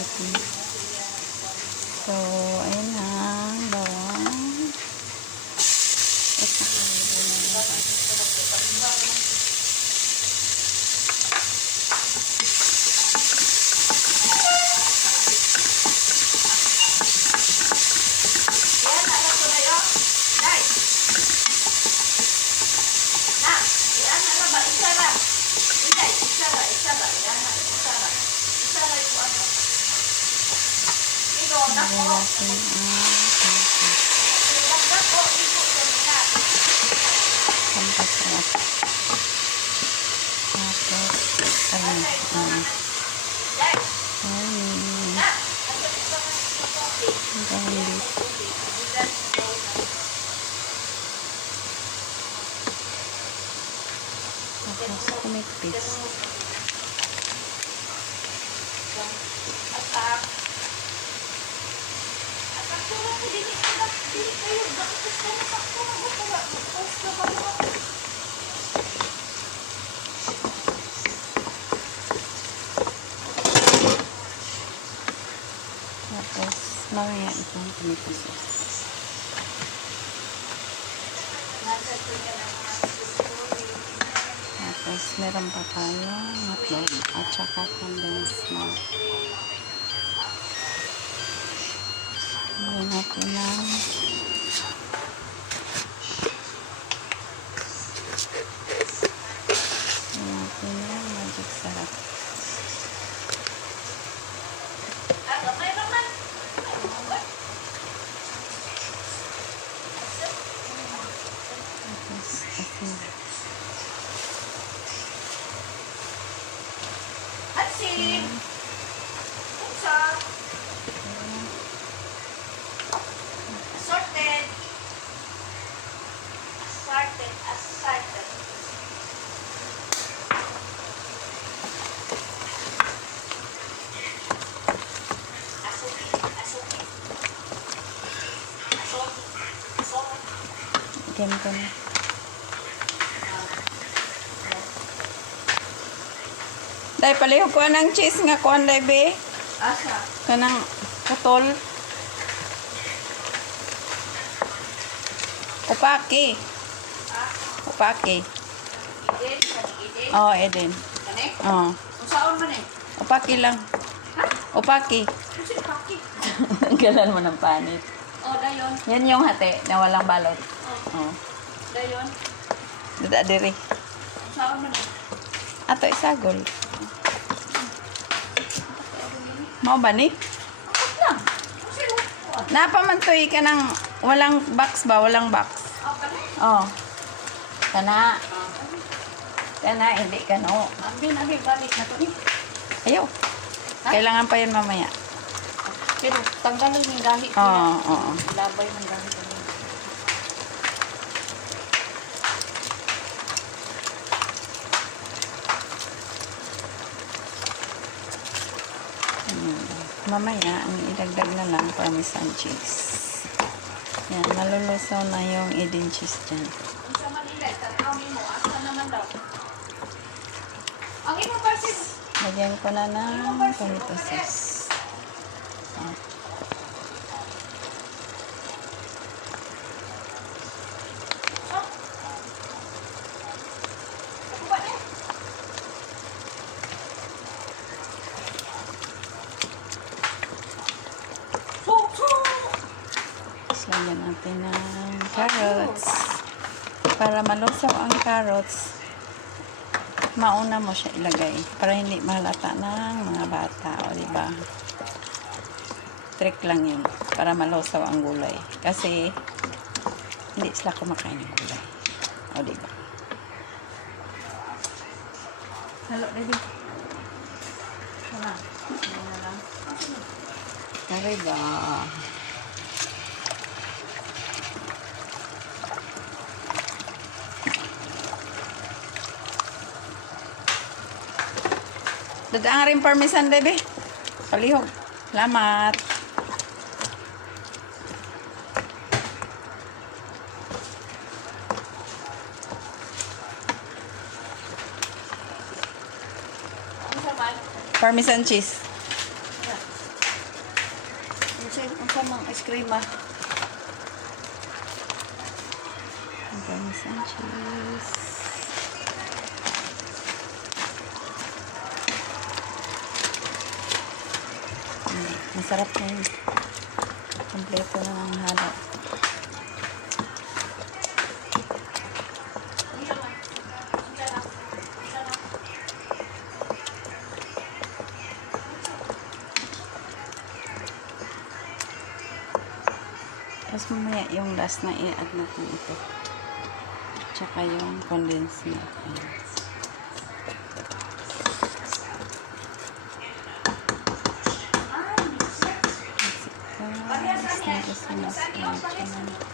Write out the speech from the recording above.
natin. So, ayun na. Bawang. Tapos kumipis. Tapos mamaya itong kumipis. Tapos meron pa tayong hotdog at saka condensed milk. Lagyan natin ng magic sarap. Ganito na. Dahil palihog ko ng cheese nga kuhan dahil be. Asa? Kanang putol. Upaki. Upaki. Eden? Oo, Eden. Kani? Oo. Kung saan man eh? Upaki lang. Ha? Upaki. Kasi paki. Galan mo ng panit. Oh, dayon. Yan yung hati na walang balot. Oo. Dayon. Dada diri. Kung saan man eh? Ato isagol. Mao ba ni? Bakit lang? Kasi upuan. Napamantoy ka ng walang box ba? Walang box. Oh, kani? Oh. Kana. Kana, hindi ka no. Ambin, balik na to eh. Ayaw. Kailangan pa yun mamaya. Pero tanggalin yung gahi. Oo, oo. Labay ng gahi kanina. Mamaya, ang idagdag na lang parmesan cheese. Yan, malulusaw na yung Eden cheese dyan. Kung sa Manila, tatawin mo. Asa naman daw? Ang imo versus. Lagyan ko na ng tomato sauce. Ah. Lagyan natin ng carrots. Para malusaw ang carrots, mauna mo siya ilagay. Para hindi mahalata ng mga bata. O diba? Trick lang yun. Para malusaw ang gulay. Kasi, hindi sila kumakain ng gulay. O diba? Halo, ready? Wala. Wala lang. Arriba. Dadaan rin parmesan, bebe. Palihog. Salamat. Parmesan cheese. Unsa mang ice cream ah. Parmesan cheese. Masarap na yun. Kompleto na ng halo. Tapos mamaya yung last na i-add natin ito. Tsaka yung condensed milk. Ayan. That's it. Guys, thank you so much for watching.